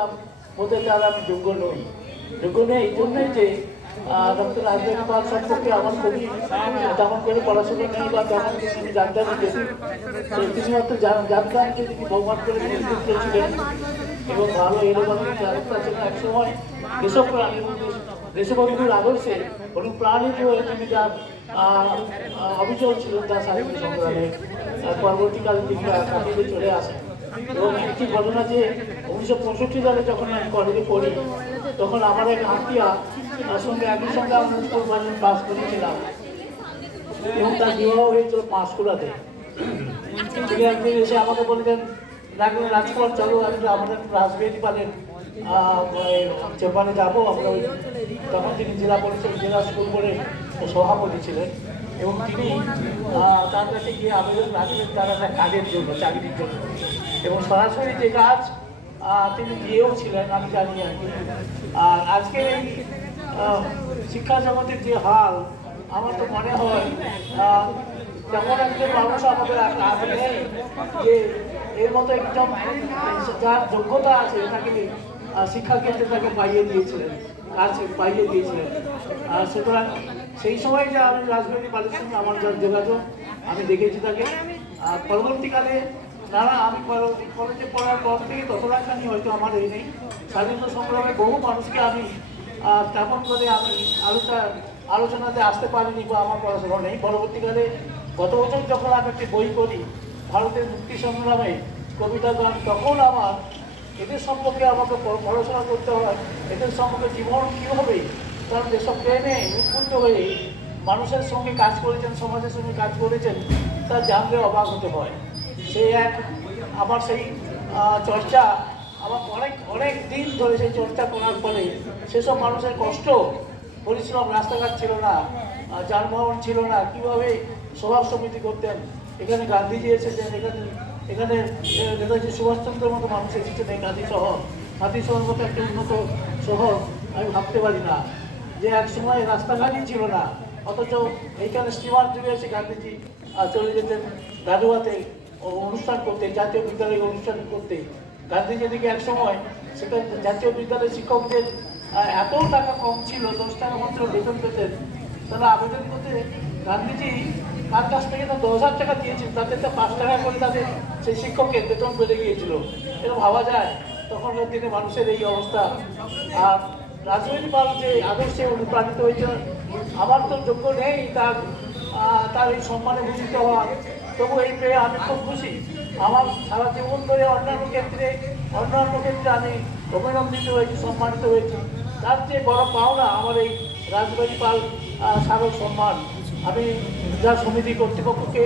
দেখলাম বোধহয় তার আমি যোগ্য নই। যোগ্য নেই এই জন্যই যে ডক্টর রাজবাড়ী পাল সম্পর্কে আমার খুবই তেমন করে পড়াশোনা নেই বা তেমন কিছু আমি জানতামই যে কিছুমাত্র জানতাম যে তিনি ভ্রমণ করে নেতৃত্ব ছিলেন এবং ভালো এরকম আরেকটা ছিল একসময় দেশপ্রাণ এবং দেশবন্ধুর আদর্শে অনুপ্রাণিত হয়ে তিনি যার অবিচল ছিলেন তার স্বাধীনতা সংগ্রামে পরবর্তীকালে তিনি কাটিয়ে চলে আসেন। এবং একটি ঘটনা যে 1965 সালে যখন আমি কলেজে পড়ি তখন আমার এক আত্মীয়া তার সঙ্গে একই সঙ্গে আমরা স্কুল পাস করেছিলাম এবং তার বিবাহ হয়েছিল পাঁশকুড়াতে। তিনি একদিন এসে আমাকে বললেন, রাজকুমার চলো আমাদের রাজবাড়ী পালের চেম্বারে যাবো আমরা। ওই তখন তিনি জেলা পরিষদ জেলা স্কুল বোর্ডের সভাপতি ছিলেন এবং তিনি তার কাছে গিয়ে আবেদন রাখলেন তার একটা কাজের জন্য, চাকরির জন্য। এবং সরাসরি যে কাজ তিনি দিয়েও ছিলেন আমি জানি আর কি। আর আজকের এই শিক্ষা জগতের যে হাল, আমার তো মনে হয় যেমন একজন মানুষ আমাদের নেই যে এর মতো একদম যার যোগ্যতা আছে তাকে শিক্ষাক্ষেত্রে তাকে পাইয়ে দিয়েছিলেন, কাজ পাইয়ে দিয়েছিলেন। সুতরাং সেই সময় যে আমি রাজবাড়ী পালের সঙ্গে আমার যার যোগাযোগ আমি দেখেছি তাকে। পরবর্তীকালে নানা আমি কলেজে পড়ার পর থেকে ততটাখানি হয়তো আমার এই নেই, স্বাধীনতা সংগ্রামে বহু মানুষকে আমি তেমন করে আমি আলোচনাতে আসতে পারিনি বা আমার পড়াশোনা নেই। পরবর্তীকালে গত বছর যখন আমি একটি বই পড়ি ভারতের মুক্তি সংগ্রামে কবিতা গান, তখন আমার এদের সম্পর্কে আমাকে পড়াশোনা করতে হয়, এদের সম্পর্কে জীবন কীভাবে তারা দেশপ্রেমে উদ্বুদ্ধ হয়ে মানুষের সঙ্গে কাজ করেছেন, সমাজের সঙ্গে কাজ করেছেন, তা জানলে অবাক হতে হয়। সেই আমার সেই চর্চা আমার অনেক দিন ধরে সেই চর্চা করার ফলে সেসব মানুষের কষ্ট, পরিশ্রম, রাস্তাঘাট ছিল না, যানবাহন ছিল না, কীভাবে সভা সমিতি করতেন, এখানে গান্ধীজি এসেছেন, এখানে নেতাজি সুভাষচন্দ্রের মতো মানুষ এসেছেন, এই হাতি শহর মতো একটা উন্নত শহর আমি ভাবতে পারি না যে এক সময় রাস্তাঘাটই ছিল না, অথচ এইখানে স্টিমার যুগে এসে গান্ধীজি চলে যেতেন গাড়ুয়াতে অনুষ্ঠান করতে, জাতীয় বিদ্যালয়ে অনুষ্ঠান করতে। গান্ধীজি দিকে এক সময় সেখানে জাতীয় বিদ্যালয়ের শিক্ষকদের এত টাকা কম ছিল, 10 টাকা মাত্র বেতন পেতেন। তারা আবেদন করতে গান্ধীজি তার কাছ থেকে তো 10,000 টাকা দিয়েছিল, তাতে তো 5 টাকা করে তাদের সেই শিক্ষকের বেতন বেড়ে গিয়েছিল। এরকম ভাবা যায় তখনকার দিনে মানুষের এই অবস্থা। আর রাজবাড়ী পাল যে আদর্শে অনুপ্রাণিত হয়েছে, আমার তো যোগ্য নেই তার এই সম্মানে ভূষিত হওয়ার, তবু এই পেয়ে আমি খুব খুশি। আমার সারা জীবন ধরে অন্যান্য ক্ষেত্রে আমি অভিনন্দিত হয়েছি, সম্মানিত হয়েছি। তার চেয়ে বড় পাওনা আমার এই রাজবাড়ী পাল স্মারক সম্মান। আমি যা সমিতি কর্তৃপক্ষকে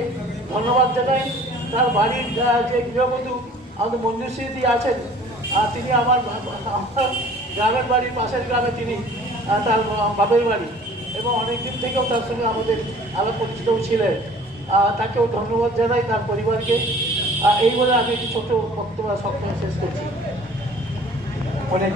ধন্যবাদ জানাই। তার বাড়ির যে গৃহবধূ আমাদের মঞ্জুশ্রী আছেন, তিনি আমার গ্রামের বাড়ির পাশের গ্রামে তিনি তার বাপের বাড়ি, এবং অনেকদিন থেকেও তার সঙ্গে আমাদের আলাপ পরিচিতও ছিলেন। তাকেও ধন্যবাদ জানাই, তার পরিবারকে। এই বলে আমি একটি ছোট বক্তব্য শেষ করছি। অনেক